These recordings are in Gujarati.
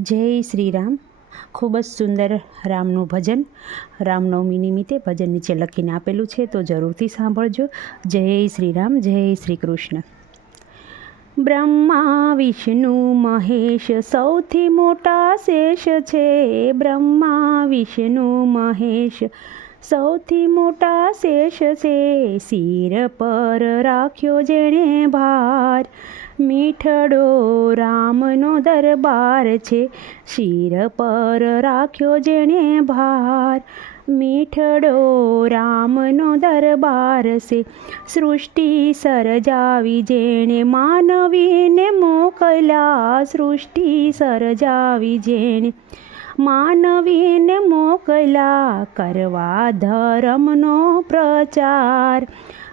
જય શ્રી રામ ખૂબ જ સુંદર રામનું ભજન. રામનવમી નિમિત્તે ભજન નીચે લખીને આપેલું છે, તો જરૂરથી સાંભળજો. જય શ્રી રામ જય શ્રી કૃષ્ણ બ્રહ્મા, વિષ્ણુ, મહેશ, સૌથી મોટા શેષ છે. બ્રહ્મા, વિષ્ણુ, મહેશ, સૌથી મોટા શેષ છે. શિર પર રાખ્યો જેણે ભાર. મીઠડો રામનો દરબાર છે. શિર પર રાખ્યો જેણે ભાર. મીઠડો રામનો દરબાર છે. સૃષ્ટિ સર્જાવી જેણે માનવીને મોકલ્યા. સૃષ્ટિ સર્જાવી જેણે માનવીને મોકલા કરવા ધર્મનો પ્રચાર.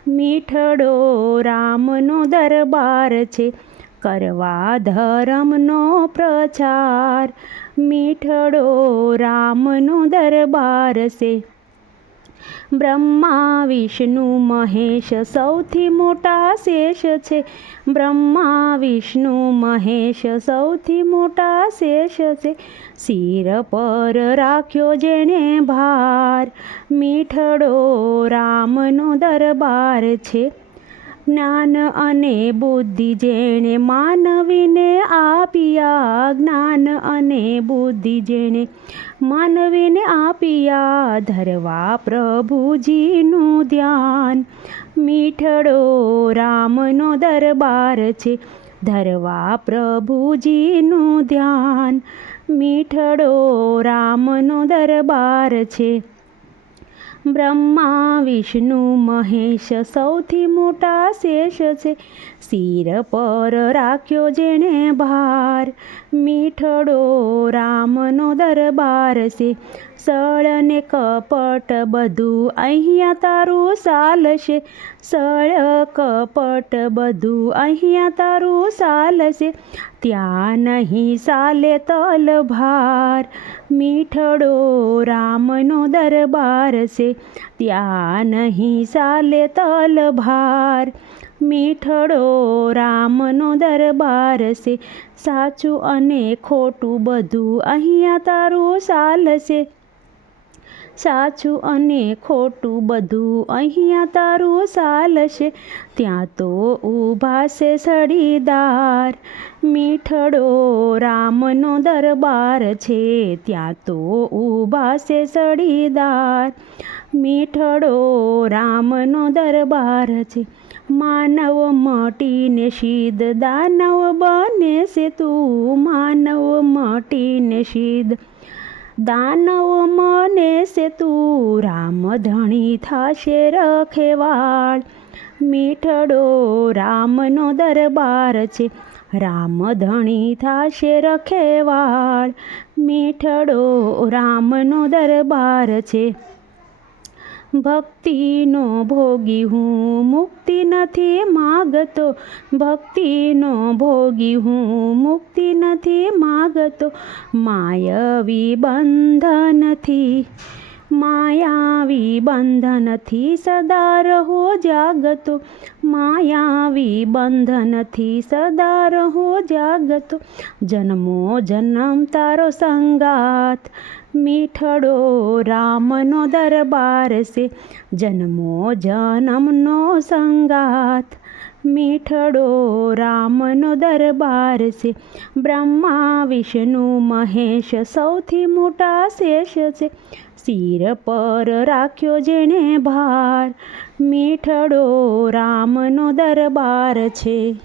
મીઠડો રામનો દરબાર છે. કરવા ધર્મનો પ્રચાર. મીઠડો રામનો દરબાર છે. બ્રહ્મા, વિષ્ણુ, મહેશ સૌથી મોટા શેષ છે. બ્રહ્મા, વિષ્ણુ, મહેશ સૌથી મોટા શેષ છે. શિર પર રાખ્યો જેણે ભાર, મીઠડો રામનો દરબાર છે. જ્ઞાન અને બુદ્ધિ જેણે માનવીને આપ્યા જ્ઞાન અને બુદ્ધિ જેણે માનવીને આપ્યા ધરવા પ્રભુજીનું ધ્યાન. મીઠડો રામનો દરબાર છે, ધરવા પ્રભુજીનું ધ્યાન. મીઠડો રામનો દરબાર છે બ્રહ્મા, વિષ્ણુ, મહેશ સૌથી મોટા શેષ છે. શિર પર રાખ્યો જેણે ભાર, મીઠડો રામનો દરબાર છે. સળ ને કપટ બધું અહીંયા તારું ચાલશે. સળ, કપટ બધું અહીંયા તારું ચાલશે. ત્યાં નહીં ચાલે તલભાર, મીઠડો રામનો દરબાર છે. ત્યાં નહીં ચાલે તલભાર, મીઠડો રામનો દરબાર છે. સાચું અને ખોટું બધું અહીંયા તારું ચાલશે. સાચું અને ખોટું બધું અહીંયા તારું ચાલશે ત્યાં તો ઊભા છે સડીદાર મીઠડો રામનો દરબાર છે. ત્યાં તો ઊભા છે સડીદાર મીઠડો રામનો દરબાર છે. માનવ મટીને શીદ દાનવ બને છે તું, માનવ મટીને સિદ્ધ દાનવ મને છે તું રામ ધણી થાશે રખેવાળ. મીઠડો રામનો દરબાર છે, રામ ધણી થશે રખેવાળ. મીઠડો રામનો દરબાર છે ભક્તિનો ભોગી હું મુક્તિ નથી માગતો. ભક્તિનો ભોગી હું મુક્તિ નથી માગતો. માયવી બંધનથી, માયાવી બંધનથી સદા રહો જાગતો. માયાવી બંધનથી સદા રહો જાગતો. જન્મો જન્મ તારો સંગાત મીઠડો રામનો દરબાર છે. જન્મો જન્મનો સંગાત મીઠડો રામનો દરબાર છે. બ્રહ્મા, વિષ્ણુ, મહેશ સૌથી મોટા શેષ છે. શિર પર રાખ્યો જેણે ભાર. મીઠડો રામનો દરબાર છે.